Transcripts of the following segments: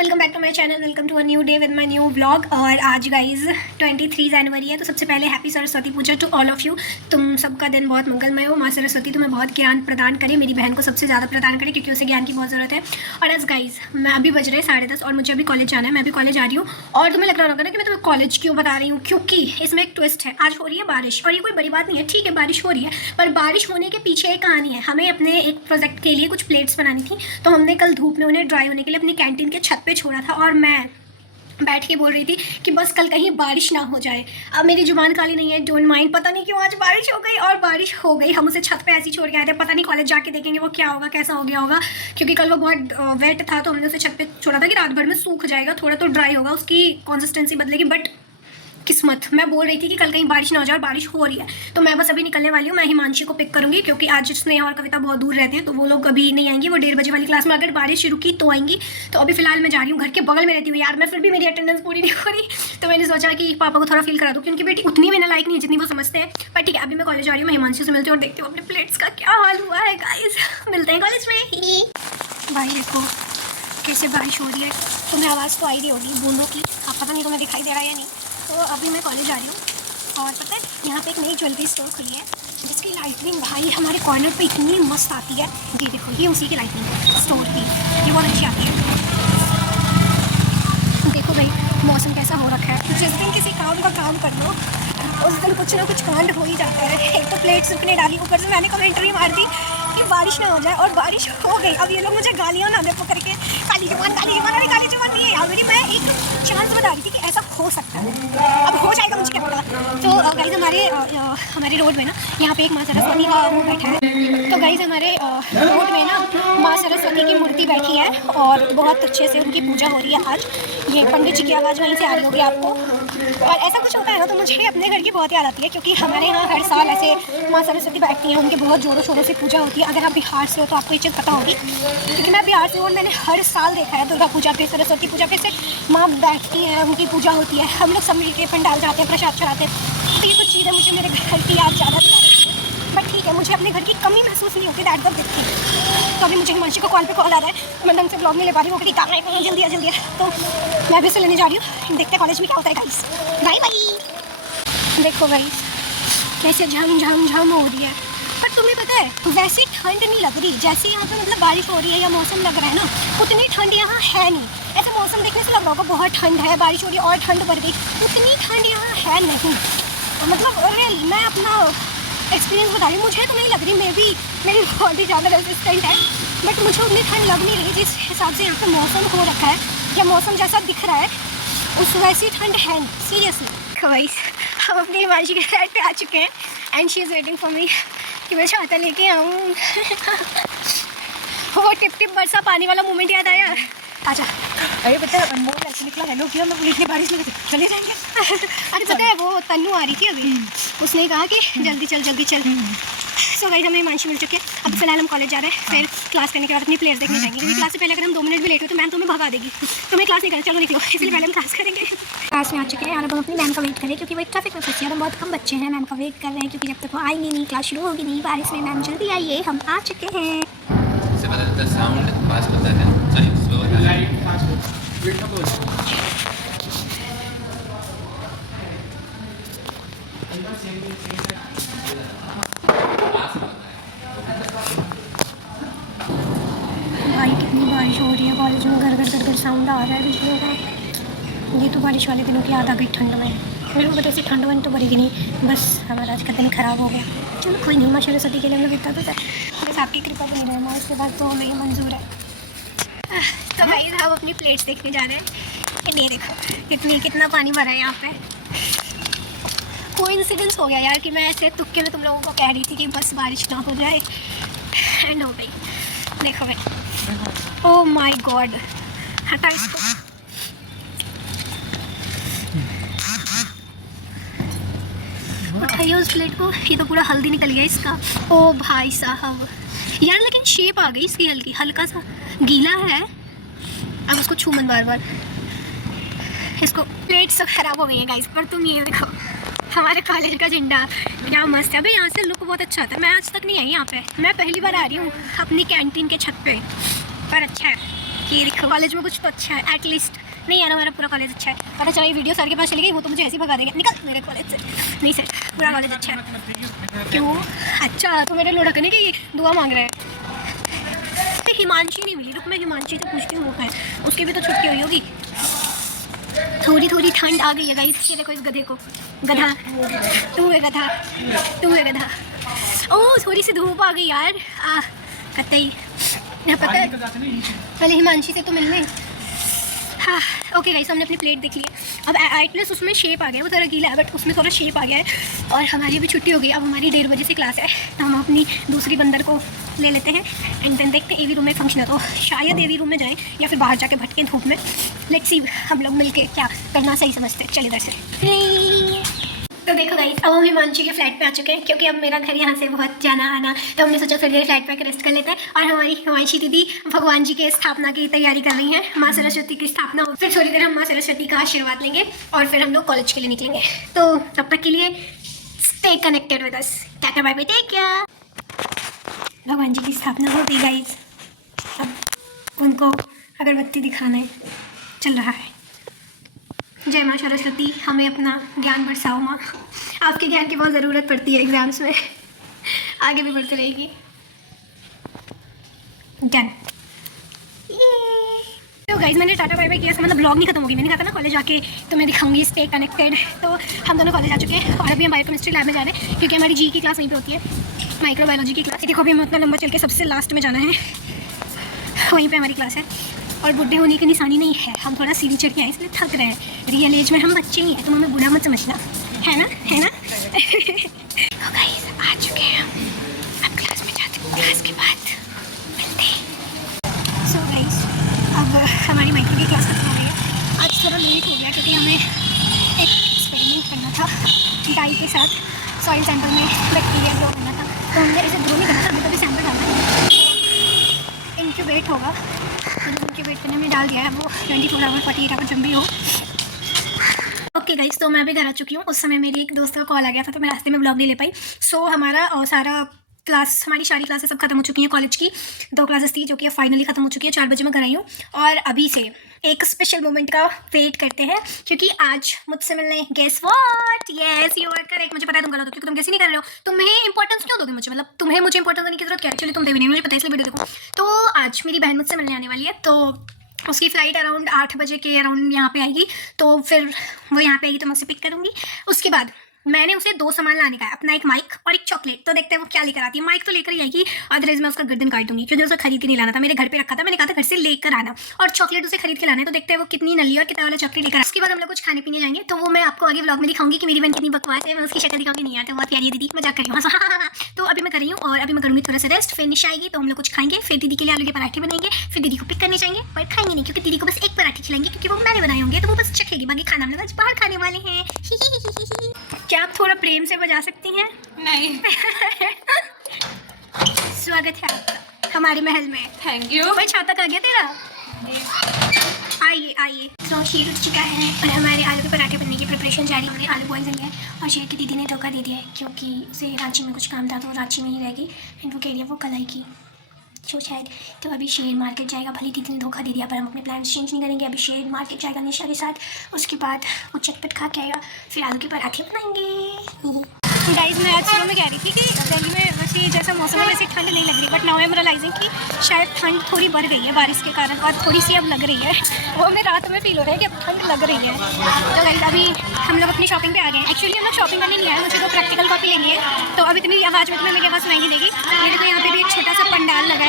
Welcome back to my channel. Welcome to a new day with my new vlog. और आज guys 23 जनवरी है, तो सबसे पहले happy Saraswati Puja to all of you. तुम सबका दिन बहुत मंगलमय हो। माँ सरस्वती तुम्हें बहुत ज्ञान प्रदान करे, मेरी बहन को सबसे ज़्यादा प्रदान करे क्योंकि उसे ज्ञान की बहुत ज़रूरत है। और आज गाइज मैं अभी बज रहे 10:30 और मुझे अभी कॉलेज जाना है। मैं अभी कॉलेज आ रही हूँ और तुम्हें लग रहा होगा ना कि मैं तुम्हें कॉलेज क्यों बता रही हूँ, क्योंकि इसमें एक ट्विस्ट है। आज हो रही है बारिश और ये कोई बड़ी बात नहीं है, ठीक है बारिश हो रही है, पर बारिश होने के पीछे एक कहानी है। हमें अपने एक प्रोजेक्ट के लिए कुछ प्लेट्स बनानी थी, तो हमने कल धूप में उन्हें ड्राई होने के लिए अपनी कैंटीन के छत पे छोड़ा था और मैं बैठ के बोल रही थी कि बस कल कहीं बारिश ना हो जाए। अब मेरी जुबान काली नहीं है, डोंट माइंड। पता नहीं क्यों आज बारिश हो गई और बारिश हो गई। हम उसे छत पे ऐसे ही छोड़ के आए थे, पता नहीं कॉलेज जाके देखेंगे वो क्या होगा, कैसा हो गया होगा, क्योंकि कल वो बहुत वेट था। तो हमने उसे छत पे छोड़ा था कि रात भर में सूख जाएगा, थोड़ा तो ड्राई होगा, उसकी कंसिस्टेंसी बदलेगी। बट किस्मत, मैं बोल रही थी कि कल कहीं बारिश ना हो जाए और बारिश हो रही है। तो मैं बस अभी निकलने वाली हूँ। मैं हिमांशी को पिक करूँगी क्योंकि आज स्नेहा और कविता बहुत दूर रहते हैं, तो वो लोग अभी नहीं आएंगी। वो 1:30 बजे वाली क्लास में अगर बारिश रुकी तो आएंगी। तो अभी फिलहाल मैं जा रही हूँ, घर के बगल में रहती हूँ यार मैं, फिर भी मेरी अटेंडेंस पूरी नहीं हो रही। तो मैंने सोचा कि पापा को थोड़ा फील करा दूँ कि उनकी बेटी उतनी मेरा लाइक नहीं है जितनी वो समझते हैं। पर ठीक है, अभी मैं कॉलेज जा रही हूँ। मैं हिमांशी से मिलती हूँ और देखती हूँ अपने प्लेट्स का क्या हाल हुआ है। गाइस मिलते हैं कॉलेज में। भाई देखो कैसे बारिश हो रही है, तुम्हें आवाज़ तो आई रही होगी बूंदों की। अब पता नहीं तुम्हें दिखाई दे रहा है या नहीं। तो अभी मैं कॉलेज आ रही हूँ और पता है यहाँ पे एक नई ज्वेलरी स्टोर खुली है जिसकी लाइटनिंग भाई हमारे कॉर्नर पे इतनी मस्त आती है। ये देखो, ये उसी की लाइटनिंग स्टोर की, ये बहुत अच्छी आती है। देखो भाई मौसम कैसा हो रखा है। जिस दिन किसी काम का काम कर लो उस दिन कुछ ना कुछ कांड हो ही जाता है। एक तो प्लेट सूखने डाली, ऊपर से मैंने कमेंट्री मार दी कि बारिश ना हो जाए और बारिश हो गई। अब ये लोग मुझे गालियाँ ना दे पकड़ के, काली जुबान अरे काली जुबान नहीं है ऑलरेडी। मैं एक चांस बता रही थी कि ऐसा हो सकता है, अब हो जाएगा मुझे क्या पता। तो गाइज हमारे रोड में ना यहाँ पे एक माँ सरस्वती का वो बैठा है। तो गाइज हमारे रोड में ना माँ सरस्वती की मूर्ति बैठी है और बहुत अच्छे से उनकी पूजा हो रही है आज। ये पंडित जी की आवाज़ वहीं से आ रही होगी आपको। और ऐसा कुछ होता है ना तो मुझे अपने घर की बहुत याद आती है, क्योंकि हमारे यहाँ हर साल ऐसे माँ सरस्वती बैठती हैं, उनके बहुत ज़ोरों शोरों से पूजा होती है। अगर आप बिहार से हो तो आपको ये चीज़ पता होगी, क्योंकि मैं बिहार से हूँ और मैंने हर साल देखा है दुर्गा पूजा पे, सरस्वती पूजा पे से माँ बैठती हैं, उनकी पूजा होती है, हम लोग सब मिल के पंडाल जाते हैं, प्रसाद चढ़ाते हैं। तो ये कुछ चीज़ें मुझे मेरे घर की याद ज़्यादा दिलाती है। बट ठीक है, मुझे अपने घर की कमी महसूस नहीं होती, दैट द बिग थिंग। तो अभी मुझे हिमांशी को कॉल पे कॉल आ रहा है, मैं ढंग से ब्लॉग नहीं ले पा रही हूँ क्योंकि काम है, जल्दी है। तो मैं अभी उसे लेने जा रही हूँ, देखते हैं कॉलेज में क्या होता है गाइस। Bye bye. देखो गाइस कैसे झम हो रही है, पर तुम्हें पता है वैसे ठंड नहीं लग रही जैसे यहाँ पे मतलब बारिश हो रही है या मौसम लग रहा है ना, उतनी ठंड यहाँ है नहीं। ऐसा मौसम देखने से लग रहा होगा बहुत ठंड है, बारिश हो रही है और ठंड बढ़ गई, उतनी ठंड यहाँ है नहीं। मतलब अरे मैं अपना एक्सपीरियंस बता रही हूँ, मुझे तो नहीं लग रही, मे बी मेरी बॉडी ज़्यादा रेजिस्टेंट है, बट मुझे उतनी ठंड लग नहीं रही जिस हिसाब से यहाँ पे मौसम हो रखा है या मौसम जैसा दिख रहा है उस वैसी ठंड है नहीं सीरियसली। गाइस हम अपनी हिमांशी के साइड पे आ चुके हैं and she is waiting for me कि मैं छाता लेके आऊँ। वो टिप टिप बरसा पानी वाला मोमेंट याद आया। आजा। अरे पता है अनमोल ऐसे निकला, हेलो किया, मैं बोली इतनी बारिश में चले जाएंगे। अरे पता है वो तन्नू आ रही थी अभी, उसने कहा कि जल्दी चल। सो गाइस हमें हिमांशी मिल चुके हैं। अब फिलहाल हम कॉलेज जा रहे हैं, फिर क्लास करने के बाद अपनी प्लेयर्स देखने जाएंगे, क्योंकि क्लास से पहले अगर हम 2 मिनट भी लेट हो तो मैम तुम्हें भगा देगी। तुम्हें क्लास नहीं करना, चलो निकलो, इसलिए पहले हम क्लास करेंगे। क्लास में आ चुके हैं और अब हम अपनी मैम का वेट करें क्योंकि वो ट्रैफिक में फंसी है और हम बहुत कम बच्चे हैं। मैम का वेट कर रहे हैं क्योंकि जब तक वो आएंगे नहीं क्लास शुरू होगी नहीं। बारिश में मैम जल्दी आइए, हम आ चुके हैं। साउंड फास्ट होता है, सॉरी स्लो होता है, लाइट फास्ट भाई कितनी बारिश हो रही है कॉलेज में, घर साउंड आ रहा है बिजलियों का। ये तो बारिश वाले दिनों की याद आ गई ठंड में। मेरे को पता ऐसी ठंड वंड तो बढ़ेगी नहीं, बस हमारा आज का दिन ख़राब हो गया। चलो कोई नहीं, माँ सरस्वती के लिए हमें इतना तो बस आपकी कृपा बनी रहे माँ, उसके बाद तो हमें ये मंजूर है। तो भाई हम अपनी प्लेट्स देखने जा रहे हैं। ये देखो कितना पानी भरा है यहाँ पे। कोइंसिडेंस हो गया यार कि मैं ऐसे तुक्के में तुम लोगों को कह रही थी कि बस बारिश ना हो जाए एंड हो गई। देखो भाई, ओह माय गॉड, हटा इसको। उठाइए उस प्लेट को, ये तो पूरा हल्दी निकल गया इसका। ओ भाई साहब यार, लेकिन शेप आ गई इसकी हल्की, हल्का सा गीला है। अब उसको छू मत बार, इसको। प्लेट सब खराब हो गई है गाइस, पर तुम ये देखो हमारे कॉलेज का झंडा क्या मस्त है। अबे यहाँ से लुक बहुत अच्छा आता है। मैं आज तक नहीं आई यहाँ पे, मैं पहली बार आ रही हूँ अपनी कैंटीन के छत पे, पर अच्छा है। ये देखो कॉलेज में कुछ तो अच्छा है एटलीस्ट। नहीं यार हमारा पूरा कॉलेज अच्छा है। पता चला ये वीडियो सर के पास चली गई, वो तो मुझे ऐसे ही भगा देंगे, निकल मेरे कॉलेज से। नहीं सर पूरा कॉलेज अच्छा है। क्यों? अच्छा तो मेरे लुढ़कने की दुआ मांग रहे हैं। हिमांशी नहीं मिली, रुक मैं हिमांशी से पूछती हूँ वो है, उसकी भी तो छुट्टी हुई होगी। थोड़ी थोड़ी ठंड आ गई है गाइस। ये देखो इस गधे को, गधा तू है गधा, तू है गधा। ओह थोड़ी सी धूप आ गई यार। कतई पता है पहले हिमांशी से तो मिलने। हाँ ओके गाइस हमने अपनी प्लेट देख ली है। अब एटलीस्ट उसमें शेप आ गया, वो थोड़ा गीला है बट उसमें थोड़ा शेप आ गया है। और हमारी भी छुट्टी हो गई। अब हमारी 1:30 बजे से क्लास है, तो हम अपनी दूसरी बंदर को ले लेते हैं एंड देन देखते हैं एवी रूम में फंक्शन है तो शायद एवी रूम में जाएं या फिर बाहर जाके भटकें धूप में। लेट्स सी हम लोग मिलके क्या करना सही समझते हैं। चल इधर से। तो देखो गाइस अब हम हिमांशी के फ्लैट पे आ चुके हैं, क्योंकि अब मेरा घर यहाँ से बहुत जाना आना, तो हमने सोचा थोड़ी देर फ्लैट पे रेस्ट कर लेते हैं। और हमारी हिमांशी दीदी भगवान जी के स्थापना की तैयारी कर रही हैं। माँ सरस्वती की स्थापना हो, फिर थोड़ी देर हम माँ सरस्वती का आशीर्वाद लेंगे और फिर हम लोग कॉलेज के लिए निकलेंगे। तो तब तक के लिए stay connected with us. Tata bye bye take care. भगवान जी की स्थापना हो गई गाइस, अब उनको अगरबत्ती दिखाना है, चल रहा है। जय माँ सरस्वती हमें अपना ज्ञान बरसाओ माँ। आपके ज्ञान की बहुत ज़रूरत पड़ती है एग्जाम्स में, आगे भी बढ़ती रहेगी ज्ञान। तो गाइज मैंने टाटा बाय बाय किया, मतलब ब्लॉग नहीं खत्म होगी। मैंने कहा था ना कॉलेज आके तो मैं दिखाऊंगी स्टे कनेक्टेड। तो हम दोनों कॉलेज आ चुके हैं और अभी हम बायोकेमिस्ट्री लैब में जा रहे हैं, क्योंकि हमारी जी की क्लास वहीं पे होती है, माइक्रोबायोलॉजी की क्लास। देखो अभी हमें उतना लंबा चल के सबसे लास्ट में जाना है, वहीं पे हमारी क्लास है। और बुढ़े होने की निशानी नहीं है, हम थोड़ा सीढ़ी चढ़ के आए इसलिए थक रहे हैं। रियल एज में हम बच्चे ही हैं, तुम हमें बुढ़ा मत समझना, है ना, है ना। तो गाइस आ चुके हैं हम, अब क्लास में जाते हैं, क्लास के बाद मिलते हैं। सो गाइस अब हमारी माइक्रो की क्लास खत्म हो गई है। आज थोड़ा लेट हो गया क्योंकि हमें एक एक्सपेरिमेंट करना था डाई के साथ, सॉइल सैंपल में बैक्टीरिया ग्रो करना था। तो हमने इसे ग्रो नहीं करना था, अभी कभी सैंपल डालना है, इंक्यूबेट होगा। तो इंक्यूबेट करने में डाल दिया है, वो 24 आवर 48 आवर जब भी हो। ओके गाइस तो मैं अभी घर आ चुकी हूँ। उस समय मेरी एक दोस्त का कॉल आ गया था तो मैं रास्ते में ब्लॉग नहीं ले पाई। सो हमारा सारा क्लास, हमारी सारी क्लासेस सब खत्म हो चुकी हैं। कॉलेज की 2 क्लासेस थी जो कि अब फाइनली खत्म हो चुकी है। 4 बजे मैं घर आई हूँ और अभी से एक स्पेशल मोमेंट का वेट करते हैं, क्योंकि आज मुझसे मिलने guess what, yes you are correct. मुझे पता है तुम गलत हो क्योंकि तुम गेस ही नहीं कर रहे हो। तुम्हें इंपॉर्टेंस क्यों दोगे मुझे, मतलब तुम्हें मुझे इंपॉर्टेंस देने की जरूरत क्या है। चलिए तुम दे भी नहीं, मुझे पता है इसलिए वीडियो देखो। तो आज मेरी बहन मुझसे मिलने आने वाली है, तो उसकी फ़्लाइट अराउंड 8 बजे के अराउंड यहाँ पे आएगी। तो फिर वो यहाँ पे आएगी तो मैं उसे पिक करूँगी। उसके बाद मैंने उसे 2 सामान लाने का है, अपना एक माइक और एक चॉकलेट। तो देखते हैं वो क्या लेकर आती है। माइक तो लेकर ही आएगी, अदरवाइज मैं उसका गर्दन काट दूंगी, क्योंकि उसे खरीद के नहीं लाना था, मेरे घर पे रखा था, मैंने कहा था घर से लेकर आना। और चॉकलेट उसे खरीद के लाना है, तो देखते हैं वो कितनी नली और कितना वाला चॉकलेट लेकर। उसके बाद हम लोग कुछ खाने पीने जाएंगे, तो वो मैं आपको आगे व्लॉग में दिखाऊंगी कि मेरी बहन कितनी बकवास है। मैं उसकी शक्ल दिखाऊंगी, नहीं आते बहुत प्यारी है दीदी, मजाक कर रही हूँ। तो अभी मैं कर रही हूँ और अभी मैं करूँगी थोड़ा सा रेस्ट। फिर निशा आएगी तो हम लोग कुछ खाएंगे, फिर दीदी के लिए आलू के पराठे बनाएंगे, फिर दीदी को पिक करने जाएंगे। पर खाएंगे नहीं क्योंकि दीदी को बस एक पराठे खिलाएंगे, क्योंकि वो मैंने बनाए होंगे, तो वो बस चखेगी, बाकी खाना हम लोग आज बाहर खाने वाले हैं। क्या आप थोड़ा प्रेम से बजा सकती हैं? नहीं। स्वागत है आपका हमारे महल में। Thank you. भाई छाता कहाँ गया तेरा? आइए आइए। तो शीर उठ चुका है और हमारे आलू के पराठे बनने की प्रिपरेशन जारी। हमने आलू बॉयल कर लिया है और शेर की दीदी ने धोखा दे दिया है, क्योंकि उसे रांची में कुछ काम था तो रांची में ही रहेगी। एंड वो कह रही है वो कल आएगी जो शायद। तो अभी शेर मार्केट जाएगा, भली दीदी ने धोखा दे दिया पर हम अपने प्लान चेंज नहीं करेंगे। अभी शेर मार्केट जाएगा निशा के साथ, उसके बाद वो चटपट खा के आएगा, फिर आलू के पराठे बनाएंगे। गाइस मैं आज सुबह में कह रही थी कि दिल्ली में वैसे जैसा मौसम है वैसे ठंड नहीं लग रही, but now I am realising कि शायद ठंड थोड़ी बढ़ गई है बारिश के कारण, और थोड़ी सी अब लग रही है। वो हमें रात में फील हो रहा है कि अब ठंड लग रही है। तो गाइस अभी हम लोग अपनी शॉपिंग पे आ गए हैं। एक्चुअली हम लोग शॉपिंग करने नहीं आए, मुझे तो प्रैक्टिकल कॉपी लेंगे, तो अब इतनी आवाज़ में तुम्हें मेरी आवाज़ सुनाई नहीं देगी। मेरे को यहाँ पे भी एक छोटा सा पंडाल लगा है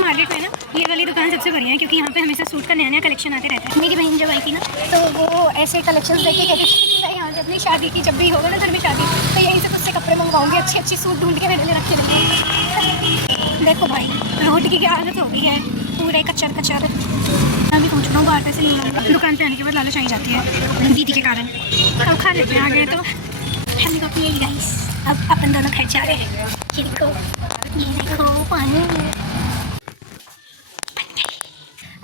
मार्केट में ना। ये वाली दुकान सबसे बढ़िया है क्योंकि यहाँ पे हमेशा सूट का नया नया कलेक्शन आते रहता है। मेरी बहन जब आई थी ना तो वो ऐसे कलेक्शन देख के कहती थी मैं यहाँ से अपनी शादी की जब भी होगा ना घर में शादी, तो यहीं से मुझसे कपड़े मंगवाऊंगी, अच्छे अच्छे सूट ढूंढ के मेरे लिए रखे रहेंगे। देखो भाई रोड की क्या हालत हो गई है, पूरे कचर कचर। मैं भी पूछ रहा हूँ बाहर पैसे नहीं होंगे, दुकान पे आने के बाद लालच आई जाती है दीदी के कारण। अब खा लेते हैं, आ गए तो हम लोग अपनी गाइस अब अपन दोनों घर जा रहे हैं। ये देखो पानी।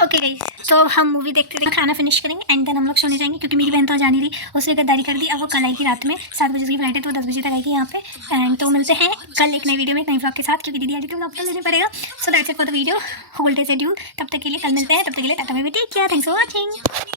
ओके गाइस, तो हम मूवी देखते देखते खाना फिनिश करेंगे एंड देन हम लोग सोने जाएंगे, क्योंकि मेरी बहन तो आ जानी थी, उसने गद्दारी कर दी। अब वो कल आएगी रात में 7 बजे की फ्लाइट है, तो 10 बजे तक आएगी यहाँ पे। एंड तो मिलते हैं कल एक नई वीडियो में, एक नई व्लॉग के साथ, क्योंकि दीदी आ रही तो व्लॉग तो लेना पड़ेगा। So that's it for the video, hold the schedule. तब तक के लिए कल मिलते हैं, तब तक के लिए tata bye bye, take care, thanks for watching.